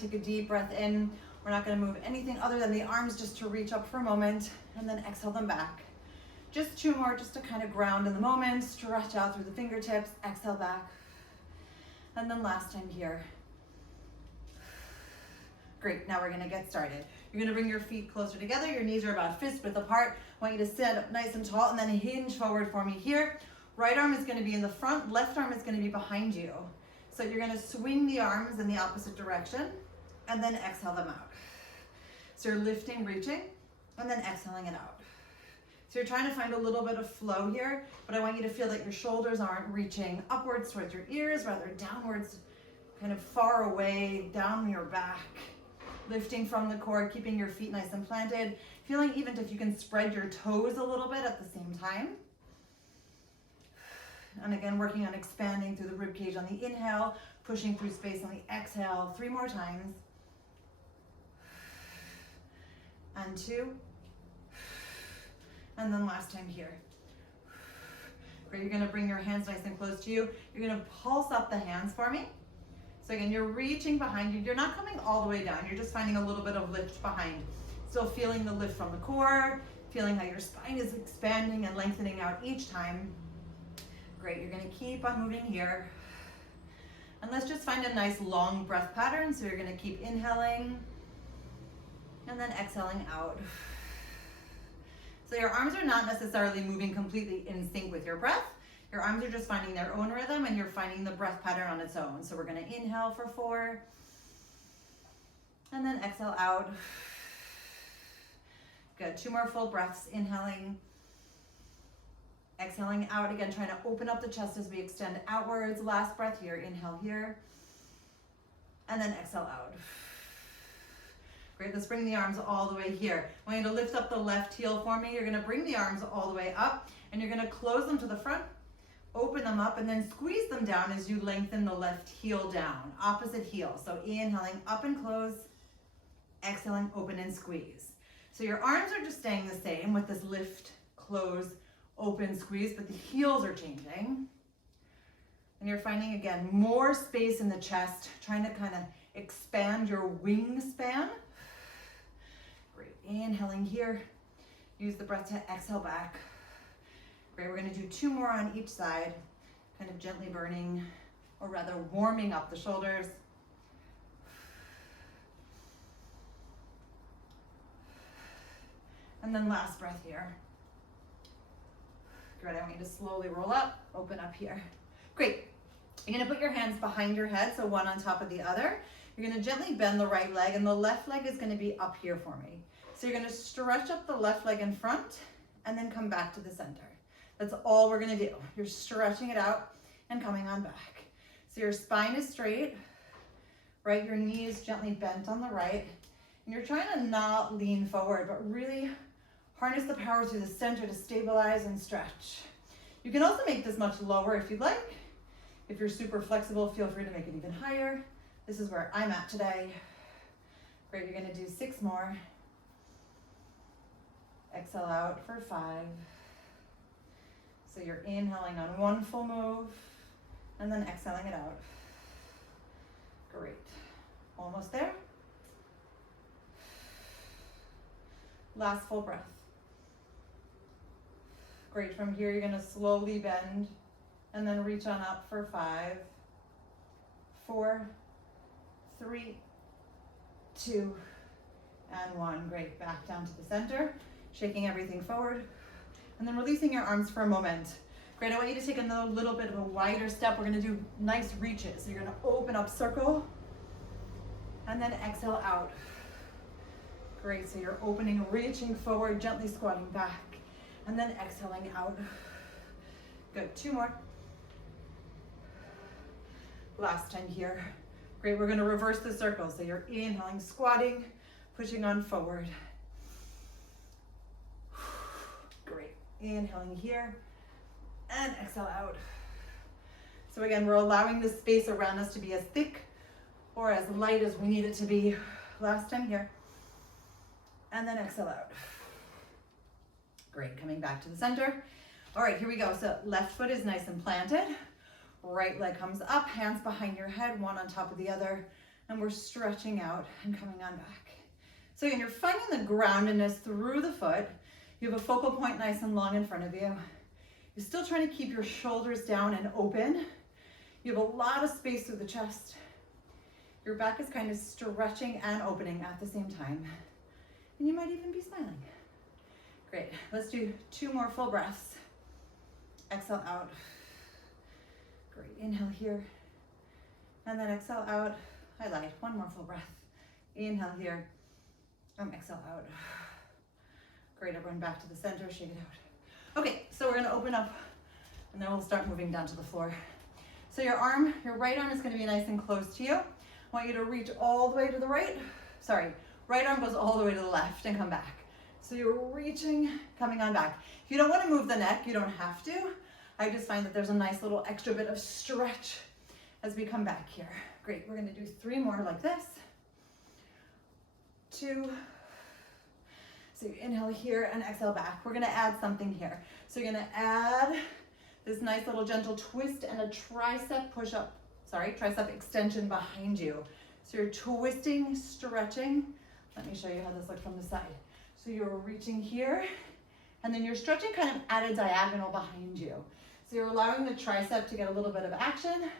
take a deep breath in. We're not gonna move anything other than the arms just to reach up for a moment, and then exhale them back. Just 2 more, just to kind of ground in the moment, stretch out through the fingertips, exhale back. And then last time here. Great, now we're gonna get started. You're gonna bring your feet closer together, your knees are about fist width apart. I want you to sit up nice and tall and then hinge forward for me here. Right arm is gonna be in the front, left arm is gonna be behind you. So you're gonna swing the arms in the opposite direction and then exhale them out. So you're lifting, reaching, and then exhaling it out. So you're trying to find a little bit of flow here, but I want you to feel that your shoulders aren't reaching upwards towards your ears, rather downwards, kind of far away, down your back. Lifting from the core, keeping your feet nice and planted. Feeling even if you can spread your toes a little bit at the same time. And again, working on expanding through the rib cage on the inhale, pushing through space on the exhale. 3 more times. And 2. And then last time here. Great, you're gonna bring your hands nice and close to you. You're gonna pulse up the hands for me. So again, you're reaching behind you. You're not coming all the way down. You're just finding a little bit of lift behind. Still feeling the lift from the core, feeling how your spine is expanding and lengthening out each time. Great, you're gonna keep on moving here. And let's just find a nice long breath pattern. So you're gonna keep inhaling and then exhaling out. So your arms are not necessarily moving completely in sync with your breath. Your arms are just finding their own rhythm and you're finding the breath pattern on its own. So we're gonna inhale for 4 and then exhale out. Good, 2 more full breaths, inhaling, exhaling out. Again, trying to open up the chest as we extend outwards. Last breath here, inhale here, and then exhale out. Great, let's bring the arms all the way here. I want you to lift up the left heel for me. You're gonna bring the arms all the way up and you're gonna close them to the front, open them up, and then squeeze them down as you lengthen the left heel down, opposite heel. So inhaling up and close, exhaling open and squeeze. So your arms are just staying the same with this lift, close, open, squeeze, but the heels are changing. And you're finding, again, more space in the chest, trying to kind of expand your wingspan. Great, inhaling here. Use the breath to exhale back. Great, we're gonna do 2 more on each side, kind of gently burning, or rather warming up the shoulders. And then last breath here. Great, I want you to slowly roll up, open up here. Great, you're gonna put your hands behind your head, so one on top of the other. You're gonna gently bend the right leg and the left leg is gonna be up here for me. So you're gonna stretch up the left leg in front and then come back to the center. That's all we're gonna do. You're stretching it out and coming on back. So your spine is straight, right? Your knee is gently bent on the right. And you're trying to not lean forward, but really harness the power through the center to stabilize and stretch. You can also make this much lower if you'd like. If you're super flexible, feel free to make it even higher. This is where I'm at today. Great, you're gonna do 6 more. Exhale out for 5. So you're inhaling on 1 full move and then exhaling it out. Great, almost there. Last full breath. Great, from here you're gonna slowly bend and then reach on up for 5, 4, 3, 2, and 1. Great, back down to the center, shaking everything forward, and then releasing your arms for a moment. Great, I want you to take another little bit of a wider step. We're gonna do nice reaches. So you're gonna open up, circle, and then exhale out. Great, so you're opening, reaching forward, gently squatting back, and then exhaling out. Good, 2 more. Last time here. Great, we're gonna reverse the circle. So you're inhaling, squatting, pushing on forward. Great, inhaling here, and exhale out. So again, we're allowing the space around us to be as thick or as light as we need it to be. Last time here. And then exhale out. Great, coming back to the center. All right, here we go. So left foot is nice and planted. Right leg comes up, hands behind your head, one on top of the other, And we're stretching out and coming on back. So again, you're finding the groundedness through the foot. You have a focal point nice and long in front of you. You're still trying to keep your shoulders down and open. You have a lot of space through the chest. Your back is kind of stretching and opening at the same time. And you might even be smiling. Great, let's do 2 more full breaths. Exhale out. Great, inhale here. And then exhale out. Highlight, 1 more full breath. Inhale here. Exhale out. Great, everyone back to the center, shake it out. Okay, so we're gonna open up and then we'll start moving down to the floor. So your right arm is gonna be nice and close to you. I want you to reach all the way to the right. Sorry, right arm goes all the way to the left and come back. So you're reaching, coming on back. If you don't wanna move the neck, you don't have to. I just find that there's a nice little extra bit of stretch as we come back here. Great, we're gonna do 3 more like this. 2. So you inhale here and exhale back. We're gonna add something here. So you're gonna add this nice little gentle twist and a tricep push-up, tricep extension behind you. So you're twisting, stretching. Let me show you how this looks from the side. So you're reaching here, and then you're stretching kind of at a diagonal behind you. So you're allowing the tricep to get a little bit of action.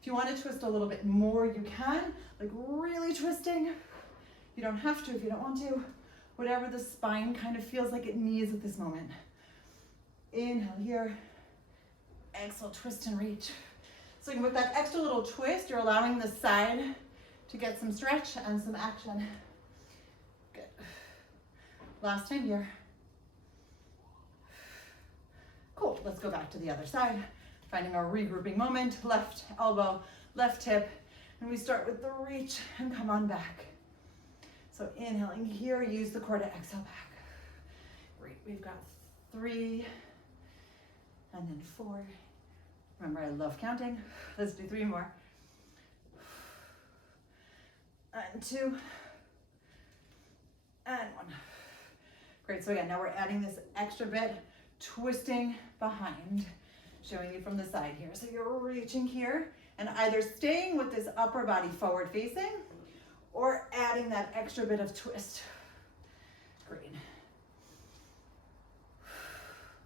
If you want to twist a little bit more, you can, like really twisting. You don't have to if you don't want to. Whatever the spine kind of feels like it needs at this moment. Inhale here. Exhale, twist and reach. So with that extra little twist, you're allowing the side to get some stretch and some action. Good. Last time here. Cool, let's go back to the other side. Finding our regrouping moment, left elbow, left hip, and we start with the reach and come on back. So inhaling here, use the core to exhale back. Great, we've got 3, and then 4. Remember, I love counting. Let's do 3 more. And 2, and 1. Great, so again, now we're adding this extra bit, twisting behind, showing you from the side here. So you're reaching here and either staying with this upper body forward facing or adding that extra bit of twist. Great.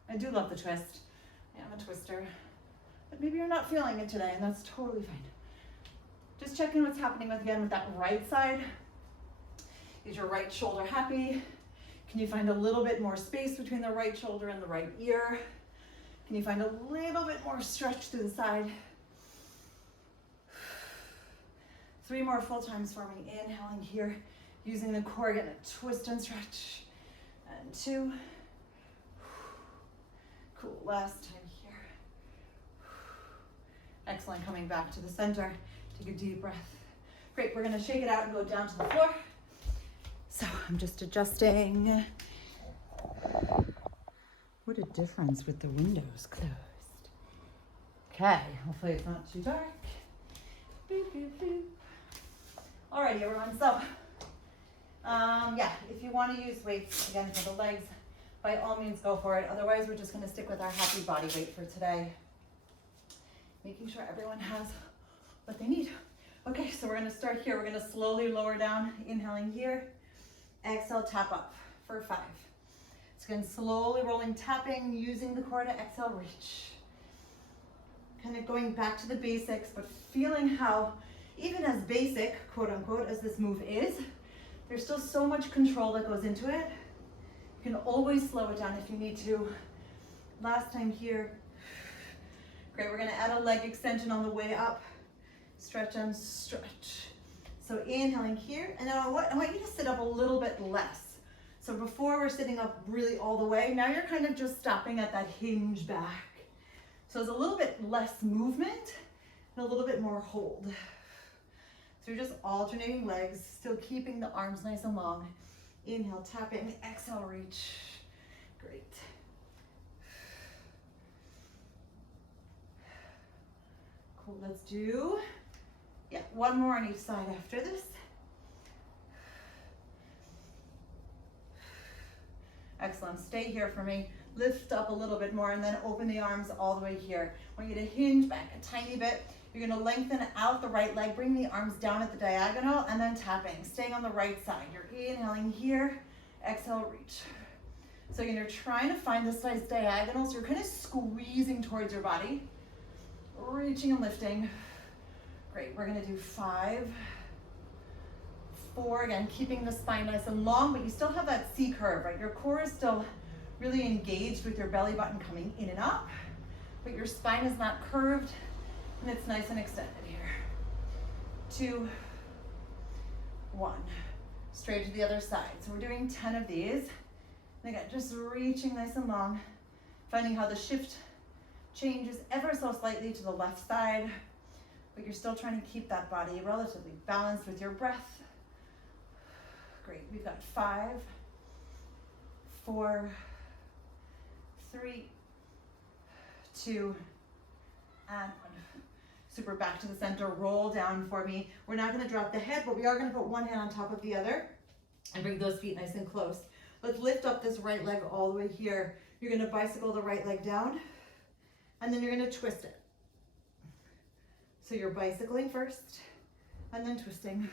I do love the twist. I am a twister, but maybe you're not feeling it today and that's totally fine. Just checking what's happening with that right side. Is your right shoulder happy? Can you find a little bit more space between the right shoulder and the right ear? Can you find a little bit more stretch through the side? 3 more full times for me. Inhaling here, using the core, again, a twist and stretch. And 2. Cool, last time here. Excellent, coming back to the center. Take a deep breath. Great, we're gonna shake it out and go down to the floor. So I'm just adjusting. What a difference with the windows closed. Okay, hopefully it's not too dark. Boop, boop, boop. Alrighty, everyone, so yeah, if you want to use weights again for the legs, by all means go for it. Otherwise, we're just going to stick with our happy body weight for today. Making sure everyone has what they need. Okay, so we're going to start here. We're going to slowly lower down, inhaling here. Exhale, tap up for 5. So again, slowly rolling, tapping, using the core to exhale, reach. Kind of going back to the basics, but feeling how, even as basic, quote unquote, as this move is, there's still so much control that goes into it. You can always slow it down if you need to. Last time here. Great, we're gonna add a leg extension on the way up. Stretch and stretch. So inhaling here, and now I want you to sit up a little bit less. So before we're sitting up really all the way, now you're kind of just stopping at that hinge back. So there's a little bit less movement and a little bit more hold. So you're just alternating legs, still keeping the arms nice and long. Inhale, tapping, exhale, reach. Great. Cool, let's do, one more on each side after this. Excellent, stay here for me. Lift up a little bit more and then open the arms all the way here. I want you to hinge back a tiny bit. You're gonna lengthen out the right leg, bring the arms down at the diagonal, and then tapping, staying on the right side. You're inhaling here, exhale, reach. So again, you're trying to find this nice diagonal, so you're kind of squeezing towards your body, reaching and lifting. Great, we're gonna do 5, 4, again, keeping the spine nice and long, but you still have that C curve, right? Your core is still really engaged with your belly button coming in and up, but your spine is not curved, and it's nice and extended here. 2, 1. Straight to the other side. So we're doing 10 of these. And again, just reaching nice and long, finding how the shift changes ever so slightly to the left side, but you're still trying to keep that body relatively balanced with your breath. Great, we've got 5, 4, 3, 2, and 1. Super, back to the center, roll down for me. We're not gonna drop the head, but we are gonna put one hand on top of the other and bring those feet nice and close. Let's lift up this right leg all the way here. You're gonna bicycle the right leg down, and then you're gonna twist it. So you're bicycling first, and then twisting.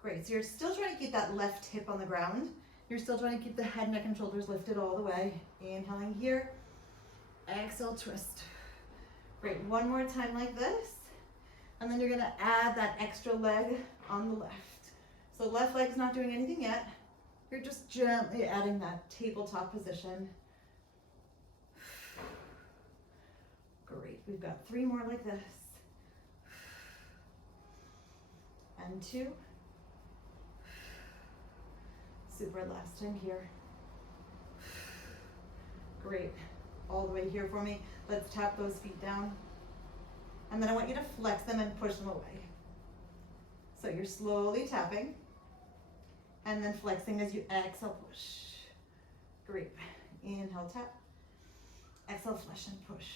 Great, so you're still trying to keep that left hip on the ground. You're still trying to keep the head, neck, and shoulders lifted all the way. Inhaling here, exhale, twist. Great, one more time like this. And then you're gonna add that extra leg on the left. So left leg's not doing anything yet. You're just gently adding that tabletop position. Great, we've got 3 more like this. And 2. Super, last time here. Great, all the way here for me. Let's tap those feet down. And then I want you to flex them and push them away. So you're slowly tapping and then flexing as you exhale, push. Great. Inhale, tap. Exhale, flex and push.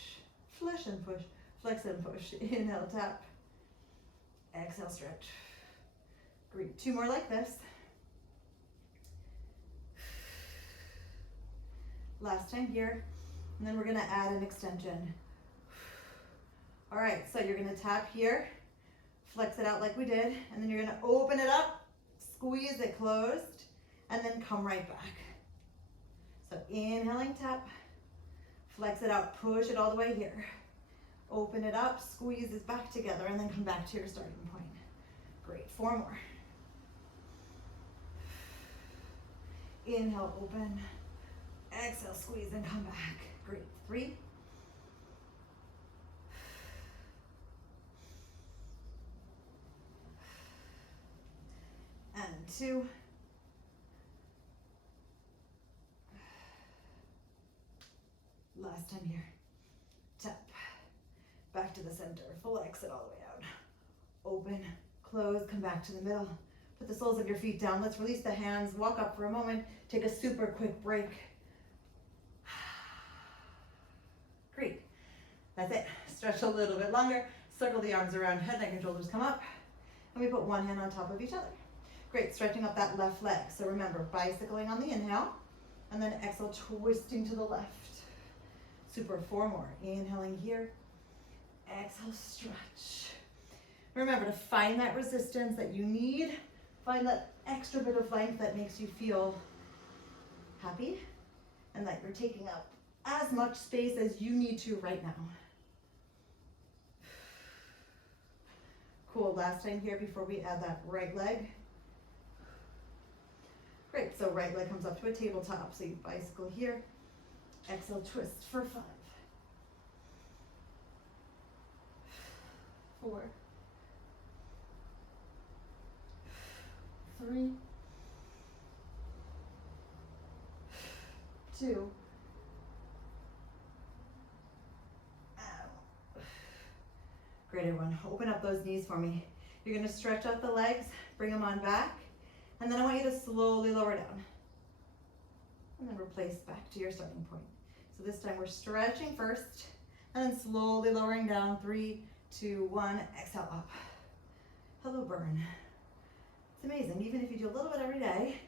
Flex and push. Flex and push. Inhale, tap. Exhale, stretch. Great. 2 more like this. Last time here. And then we're gonna add an extension. All right, so you're gonna tap here, flex it out like we did, and then you're gonna open it up, squeeze it closed, and then come right back. So inhaling, tap, flex it out, push it all the way here. Open it up, squeeze it back together, and then come back to your starting point. Great, 4 more. Inhale, open. Exhale, squeeze, and come back. Great, 3. And 2. Last time here. Tap. Back to the center. Full exit all the way out. Open, close, come back to the middle. Put the soles of your feet down. Let's release the hands. Walk up for a moment. Take a super quick break. Great. That's it. Stretch a little bit longer. Circle the arms around, head, neck, and shoulders come up. And we put one hand on top of each other. Great. Stretching up that left leg. So remember, bicycling on the inhale. And then exhale, twisting to the left. Super. 4 more. Inhaling here. Exhale, stretch. Remember to find that resistance that you need. Find that extra bit of length that makes you feel happy and that you're taking up as much space as you need to right now. Cool, last time here before we add that right leg. Great, so right leg comes up to a tabletop. So you bicycle here, exhale, twist for 5. 4. 3. 2. Great, everyone. Open up those knees for me. You're going to stretch out the legs, bring them on back, and then I want you to slowly lower down. And then replace back to your starting point. So this time we're stretching first, and then slowly lowering down. 3, 2, 1, exhale up. Hello, burn. It's amazing, even if you do a little bit every day,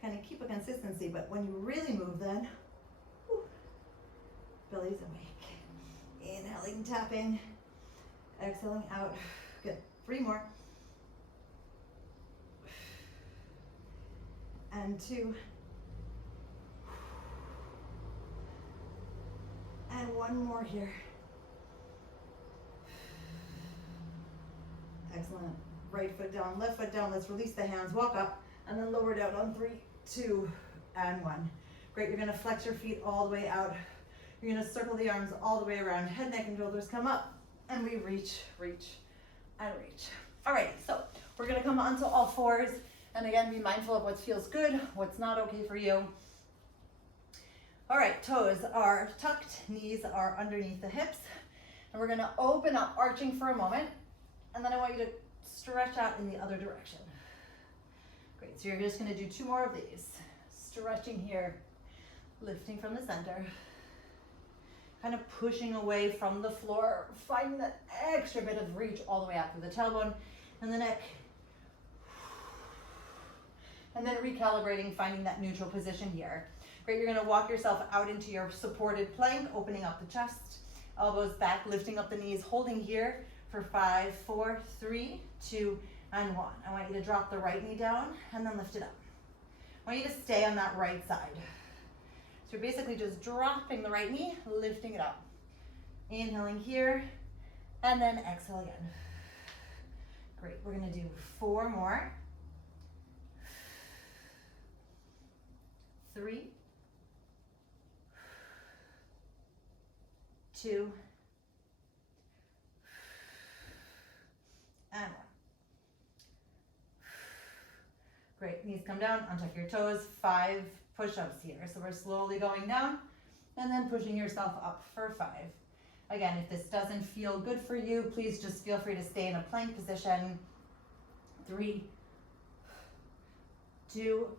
kind of keep a consistency, but when you really move then, whew, belly's awake. Inhaling, tapping. Exhaling out. Good. 3 more. And 2. And 1 more here. Excellent. Right foot down, left foot down. Let's release the hands, walk up, and then lower down on 3, 2, and 1. Great, you're gonna flex your feet all the way out. You're gonna circle the arms all the way around. Head, neck, and shoulders come up, and we reach, reach, and reach. All right, so we're gonna come onto all fours, and again, be mindful of what feels good, what's not okay for you. All right, toes are tucked, knees are underneath the hips, and we're gonna open up, arching for a moment, and then I want you to stretch out in the other direction. Great, so you're just gonna do 2 more of these. Stretching here, lifting from the center, kind of pushing away from the floor, finding that extra bit of reach all the way out through the tailbone and the neck. And then recalibrating, finding that neutral position here. Great, you're gonna walk yourself out into your supported plank, opening up the chest, elbows back, lifting up the knees, holding here for 5, 4, 3, 2, and 1. I want you to drop the right knee down and then lift it up. I want you to stay on that right side. So you're basically just dropping the right knee, lifting it up. Inhaling here, and then exhale again. Great, we're gonna do 4 more. 3, 2, and 1. Great, knees come down, untuck your toes, 5 push-ups here. So we're slowly going down and then pushing yourself up for 5. Again, if this doesn't feel good for you, please just feel free to stay in a plank position. 3, 2,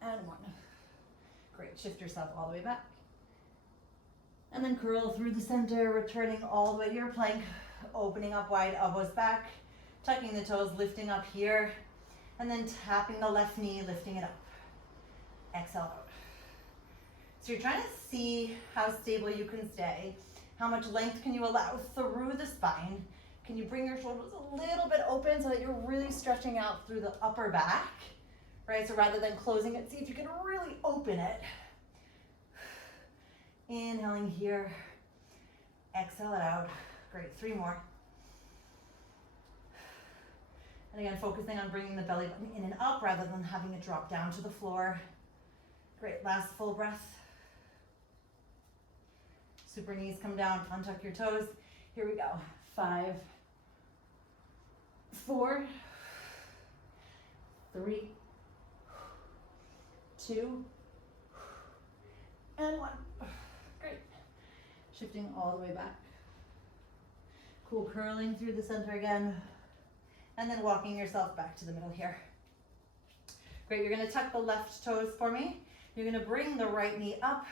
and 1. Great, shift yourself all the way back. And then curl through the center, returning all the way to your plank, opening up wide, elbows back, tucking the toes, lifting up here, and then tapping the left knee, lifting it up. Exhale out. So you're trying to see how stable you can stay. How much length can you allow through the spine? Can you bring your shoulders a little bit open so that you're really stretching out through the upper back, right? So rather than closing it, see if you can really open it. Inhaling here, exhale it out. Great, 3 more. And again, focusing on bringing the belly button in and up rather than having it drop down to the floor. Great, last full breath. Super knees come down, untuck your toes. Here we go. 5, 4, 3, 2, and 1. Great. Shifting all the way back. Cool, curling through the center again. And then walking yourself back to the middle here. Great, you're gonna tuck the left toes for me. You're gonna bring the right knee up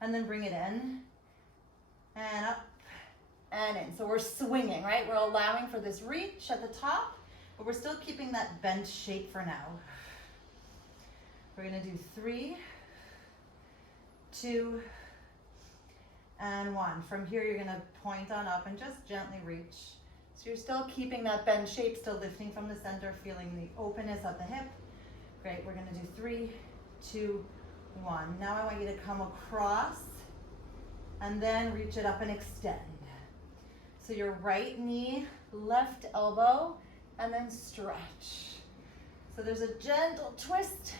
and then bring it in and up and in. So we're swinging, right? We're allowing for this reach at the top, but we're still keeping that bent shape for now. We're gonna do 3, 2, and 1. From here, you're gonna point on up and just gently reach. So you're still keeping that bend shape, still lifting from the center, feeling the openness at the hip. Great, we're gonna do 3, 2, 1. Now I want you to come across and then reach it up and extend. So your right knee, left elbow, and then stretch. So there's a gentle twist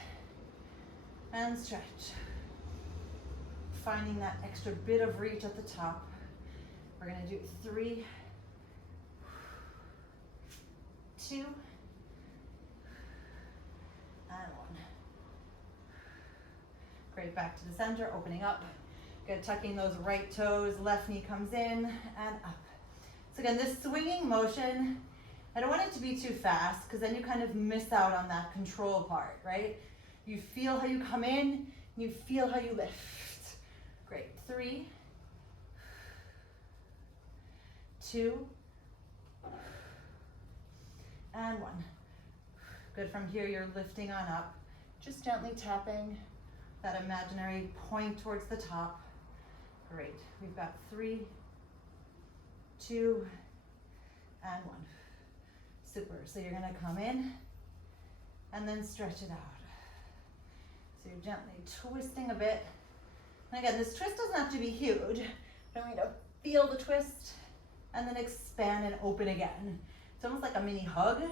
and stretch. Finding that extra bit of reach at the top. We're gonna do 3, 2, and 1. Great, back to the center, opening up. Good, tucking those right toes, left knee comes in and up. So again, this swinging motion, I don't want it to be too fast because then you kind of miss out on that control part, right? You feel how you come in, you feel how you lift. Great, 3, 2, and 1. Good, from here you're lifting on up, just gently tapping that imaginary point towards the top. Great, we've got 3, 2, and 1. Super. So you're gonna come in and then stretch it out. So you're gently twisting a bit. And again, this twist doesn't have to be huge. I want you to feel the twist and then expand and open again. It's almost like a mini hug,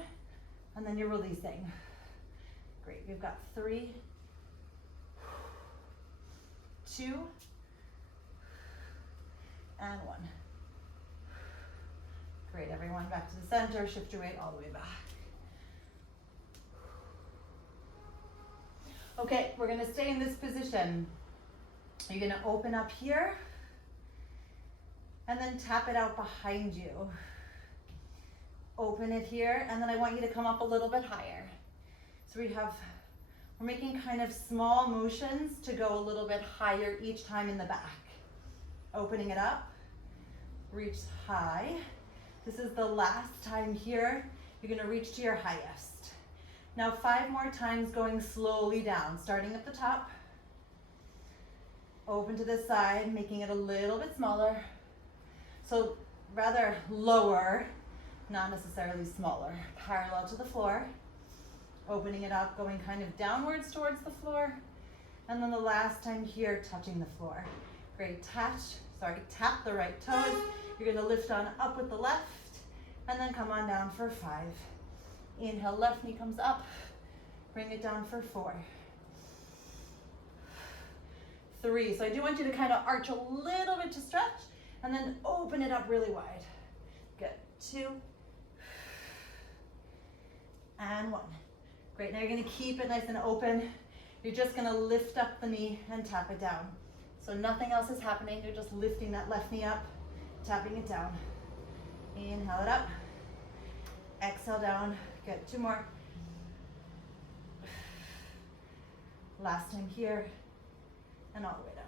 and then you're releasing. Great, we've got 3, 2, and 1. Great, everyone, back to the center, shift your weight all the way back. Okay, we're gonna stay in this position. You're gonna open up here, and then tap it out behind you. Open it here, and then I want you to come up a little bit higher. So we're making kind of small motions to go a little bit higher each time in the back. Opening it up, reach high. This is the last time here. You're gonna reach to your highest. Now 5 more times going slowly down, starting at the top. Open to the side, making it a little bit smaller. So rather lower, not necessarily smaller. Parallel to the floor. Opening it up, going kind of downwards towards the floor. And then the last time here, touching the floor. Great, tap the right toes. You're gonna lift on up with the left, and then come on down for 5. Inhale, left knee comes up. Bring it down for 4. 3, so I do want you to kind of arch a little bit to stretch, and then open it up really wide. Good, 2, and 1. Great, now you're gonna keep it nice and open. You're just gonna lift up the knee and tap it down. So nothing else is happening, you're just lifting that left knee up, tapping it down. Inhale it up, exhale down, good, 2 more. Last time here, and all the way down.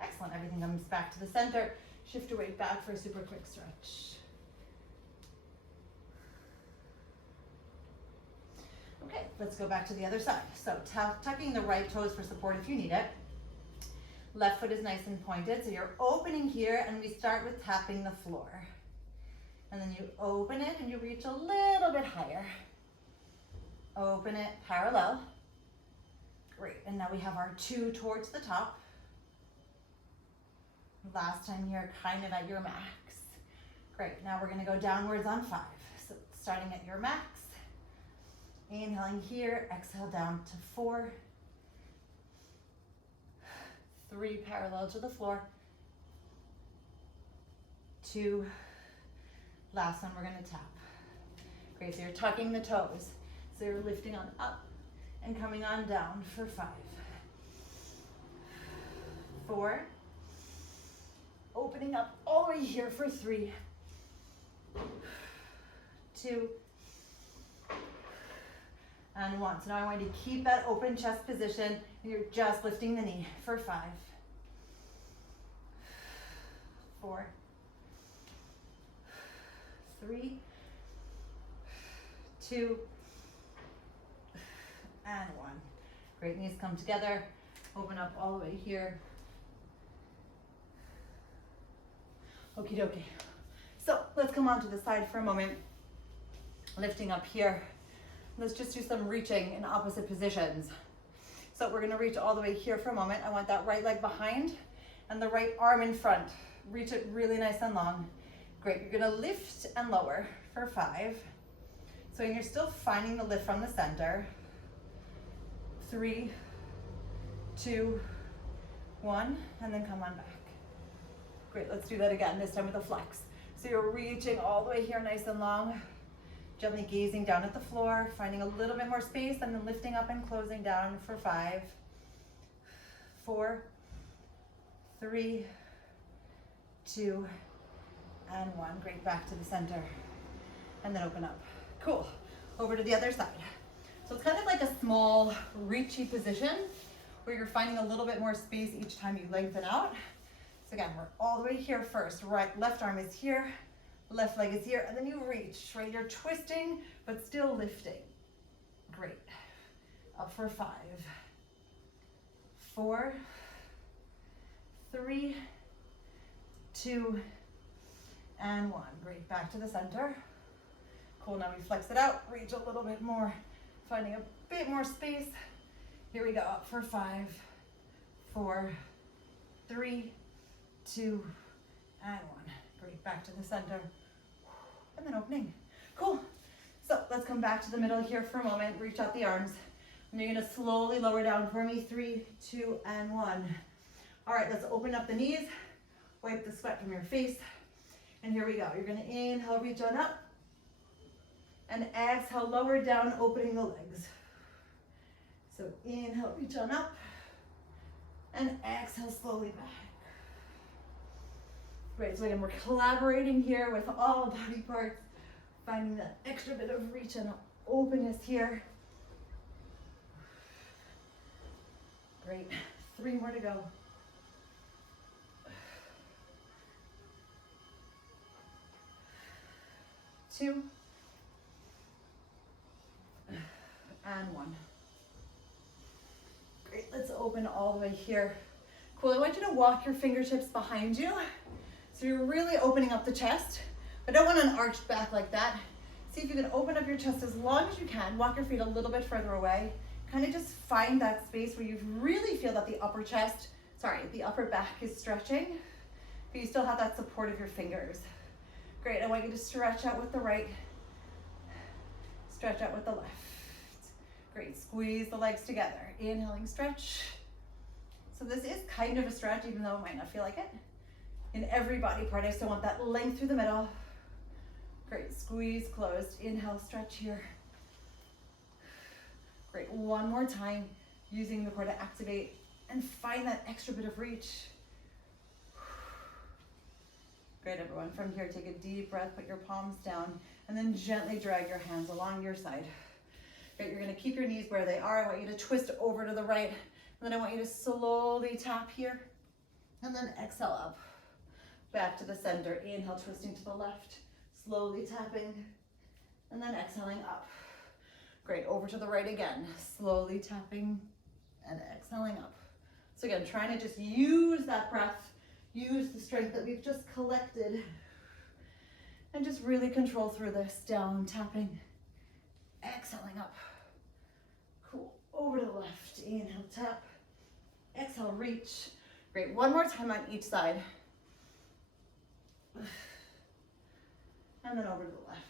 Excellent, everything comes back to the center. Shift your weight back for a super quick stretch. Okay, let's go back to the other side. So tucking the right toes for support if you need it. Left foot is nice and pointed, so you're opening here, and we start with tapping the floor. And then you open it and you reach a little bit higher. Open it parallel. Great, and now we have our 2 towards the top. Last time here, kind of at your max. Great, now we're gonna go downwards on 5. So starting at your max. Inhaling here, exhale down to 4. 3, parallel to the floor. 2, last one we're gonna tap. Great, so you're tucking the toes. So you're lifting on up and coming on down for 5. 4, opening up all the way here for 3. 2, and 1. So now I want you to keep that open chest position. You're just lifting the knee for 5. 4, 3, 2, and 1. Great, knees come together. Open up all the way here. Okie dokie. So let's come onto the side for a moment. Lifting up here. Let's just do some reaching in opposite positions. So we're gonna reach all the way here for a moment. I want that right leg behind and the right arm in front. Reach it really nice and long. Great, you're gonna lift and lower for 5. So you're still finding the lift from the center. 3, 2, 1, and then come on back. Great, let's do that again, this time with a flex. So you're reaching all the way here nice and long. Gently gazing down at the floor, finding a little bit more space, and then lifting up and closing down for 5, 4, 3, 2, and 1. Great, back to the center. And then open up. Cool. Over to the other side. So it's kind of like a small reachy position where you're finding a little bit more space each time you lengthen out. So again, we're all the way here first. Right, left arm is here. Left leg is here, and then you reach, right? You're twisting, but still lifting. Great. Up for 5, 4, 3, 2, and 1. Great, back to the center. Cool, now we flex it out, reach a little bit more, finding a bit more space. Here we go, up for 5, 4, 3, 2, and 1. Great, back to the center, and then opening. Cool, so let's come back to the middle here for a moment, reach out the arms, and you're gonna slowly lower down for me, 3, 2, and 1. All right, let's open up the knees, wipe the sweat from your face, and here we go. You're gonna inhale, reach on up, and exhale, lower down, opening the legs. So inhale, reach on up, and exhale, slowly back. Great, so again, we're collaborating here with all body parts, finding that extra bit of reach and openness here. Great, 3 more to go. 2, and 1. Great, let's open all the way here. Cool, I want you to walk your fingertips behind you. So you're really opening up the chest. I don't want an arched back like that. See if you can open up your chest as long as you can. Walk your feet a little bit further away. Kind of just find that space where you really feel that the upper back is stretching, but you still have that support of your fingers. Great, I want you to stretch out with the right, stretch out with the left. Great, squeeze the legs together. Inhaling, stretch. So this is kind of a stretch, even though it might not feel like it. In every body part, I still want that length through the middle. Great, squeeze closed. Inhale, stretch here. Great, one more time, using the core to activate and find that extra bit of reach. Great, everyone. From here, take a deep breath, put your palms down, and then gently drag your hands along your side. Great, you're gonna keep your knees where they are. I want you to twist over to the right, and then I want you to slowly tap here, and then exhale up. Back to the center. Inhale, twisting to the left, slowly tapping, and then exhaling up. Great, over to the right again, slowly tapping and exhaling up. So again, trying to just use that breath, use the strength that we've just collected, and just really control through this. Down, tapping, exhaling up. Cool, over to the left. Inhale, tap, exhale, reach. Great, one more time on each side. And then over to the left.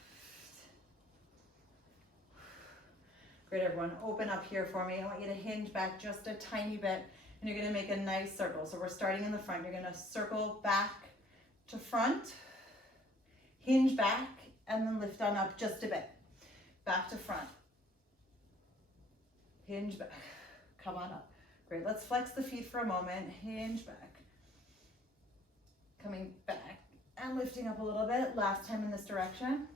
Great, everyone, open up here for me. I want you to hinge back just a tiny bit, and you're gonna make a nice circle. So we're starting in the front. You're gonna circle back to front, hinge back, and then lift on up just a bit. Back to front, hinge back, come on up. Great, let's flex the feet for a moment, hinge back, coming back, and lifting up a little bit. Last time in this direction.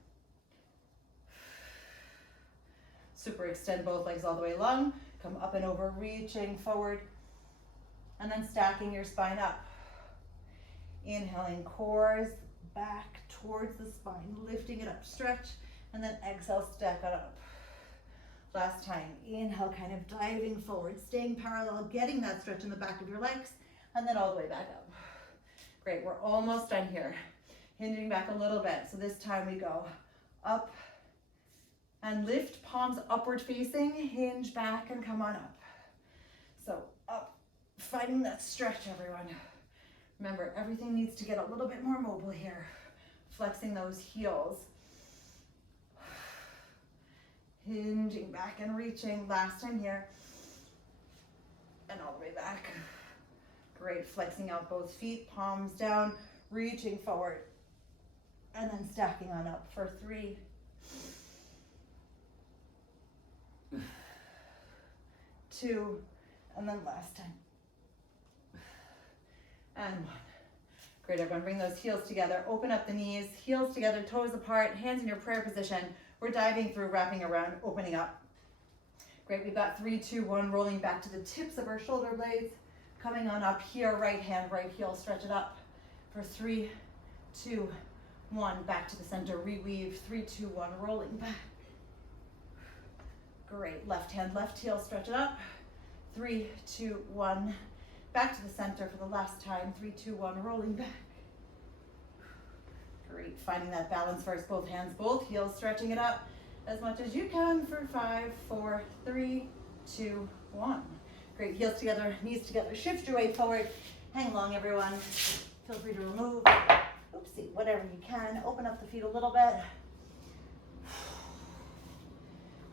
Super extend both legs all the way long. Come up and over, reaching forward. And then stacking your spine up. Inhaling, cores back towards the spine. Lifting it up, stretch. And then exhale, stack it up. Last time, inhale, kind of diving forward, staying parallel, getting that stretch in the back of your legs. And then all the way back up. Great, we're almost done here. Hinging back a little bit. So this time we go up and lift, palms upward facing, hinge back and come on up. So up, finding that stretch, everyone. Remember, everything needs to get a little bit more mobile here. Flexing those heels. Hinging back and reaching. Last time here. And all the way back. Great, flexing out both feet, palms down, reaching forward. And then stacking on up for 3, 2, and then last time. And 1. Great, everyone, bring those heels together, open up the knees, heels together, toes apart, hands in your prayer position. We're diving through, wrapping around, opening up. Great, we've got 3, 2, 1, rolling back to the tips of our shoulder blades, coming on up here, right hand, right heel, stretch it up for 3, 2, 1, back to the center, reweave, 3, 2, 1, rolling back. Great, left hand, left heel, stretch it up, 3, 2, 1, back to the center for the last time, 3, 2, 1, rolling back. Great, finding that balance first, both hands, both heels, stretching it up as much as you can for 5, 4, 3, 2, 1. Great, heels together, knees together, shift your weight forward. Hang long, everyone. Feel free to remove, oopsie, whatever you can. Open up the feet a little bit.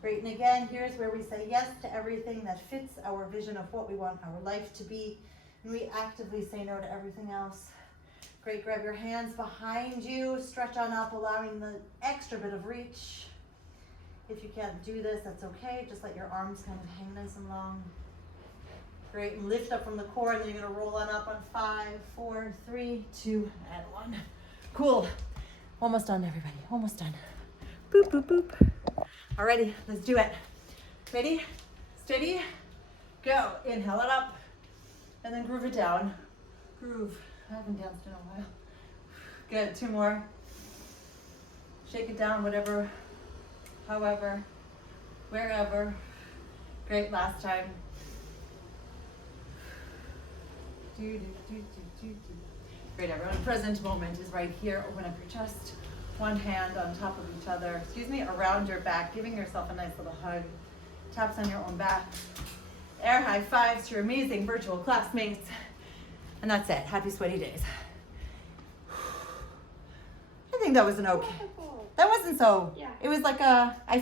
Great, and again, here's where we say yes to everything that fits our vision of what we want our life to be, and we actively say no to everything else. Great, grab your hands behind you, stretch on up, allowing the extra bit of reach. If you can't do this, that's okay. Just let your arms kind of hang nice and long. Great, and lift up from the core, and then you're gonna roll on up on 5, 4, 3, 2, and 1. Cool. Almost done, everybody, almost done. Boop, boop, boop. Alrighty, let's do it. Ready, steady, go. Inhale it up, and then groove it down. Groove. I haven't danced in a while. Good, 2 more. Shake it down, whatever, however, wherever. Great, last time. Great, everyone. Present moment is right here. Open up your chest. One hand on top of each other, around your back, giving yourself a nice little hug. Taps on your own back. Air high fives to your amazing virtual classmates. And that's it. Happy sweaty days. I think that was an okay. That wasn't so. Yeah. It was like I